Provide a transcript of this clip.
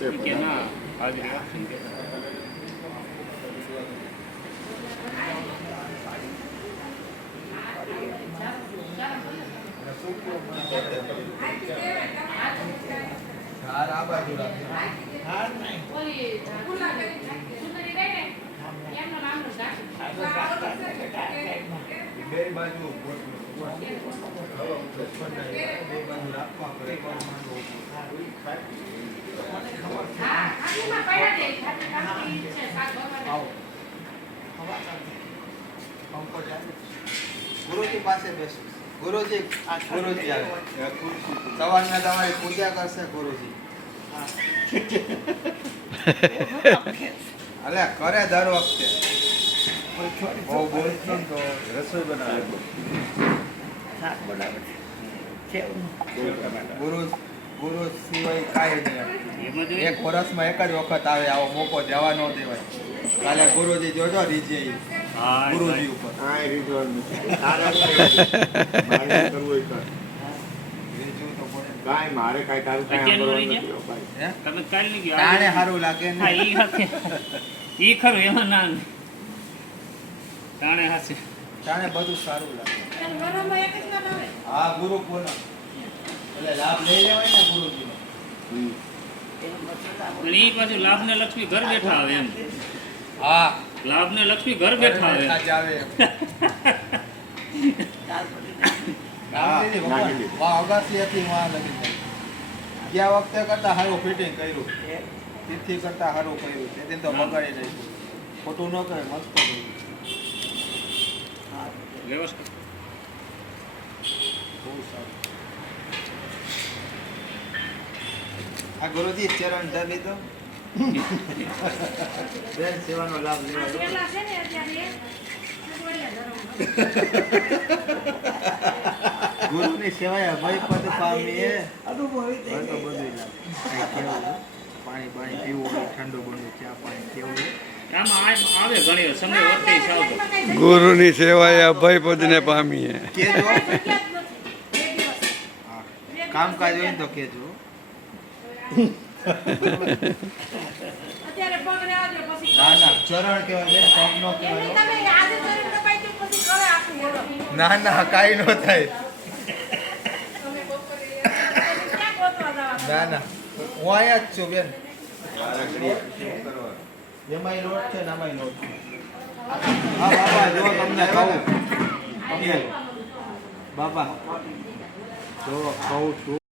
કે ના હાજરી રાખી કે હાર આ બાજુ રાખજો. હાર નહીં બે બાજુ બે બાજુ રાખવા પડે. ગુરુજી પાસે બેસો. ગુરુજી ગુરુજી આવે. સવારના તમારી પૂજા કરશે ગુરુજી. અલે કરે દર વખતે બહુ બોલતો ને તો રસોઈ બનાવે. શાક બનાવે છે ગુરુ ગુરુ સિવાય કાંઈ નહીં. એમાં જો એક વર્ષમાં એક જ વખત આવે, આવો મોકો જવા ન દેવાય. કાલે ગુરુજી જોજો રીજે હા ગુરુજી ઉપર રીજુ તો પડે. મારે કઈ તારું અત્યારનું રહી કઈ હે? તમે કાલ ની ગયો તાણે સારું લાગે હા ને. ઈ હાથે ઈ ખરું એમાં ના તાણે હાસે તાણે બધું સારું લાગે. હા ગુરુ પૂનમ એટલે લાભ લઈ લેવાય ને ગુરુજીનો. અને ઈ પાછું લાભ ને લક્ષ્મી ઘર બેઠા આવે એમ હા લાભ ને લક્ષ્મી ઘર બેઠા આવે આજ આવે એમ. નાખી ભગવાન દીધી. વાહ અગાસી હતી વાહ લગી જાય. ગયા વખતે કરતા સારું ફિટિંગ કર્યું, તિથિ કરતા સારું કર્યું. તેથી તો બગાડી દઈશું. ખોટું ન કરે, મસ્ત કર્યું. વ્યવસ્થિત બહુ સારું. આ ગુરુજી ચરણ ધરી દો. બેન સેવાનો લાભ લેવા દો. ગુરુની સેવાય અભય પદ પામીએ. અનુભવી હવે તો બધું લાગે. કંઈ કેવું છે? પાણી પીવું હોય, ઠંડુ બનવું, ચા પાણી કેવું હોય? આમાં આવે ઘણી વાર સમય વર્તે સાવતો ગુરુની સેવાએ અભયપદને પામીએ. કેજો. હા. કામકાજ હોય ને તો કેજો. ના ના ચરણ કહેવાય બેન, પગ નો કહેવાય. ના ના કાંઈ ન થાય. ના ના હું અહીંયા જ છું બેન. એમાંય લોટ છે ને આમાંય લોટ છે. હા બાબા જો તમને કહું. બાબા જો કહું છું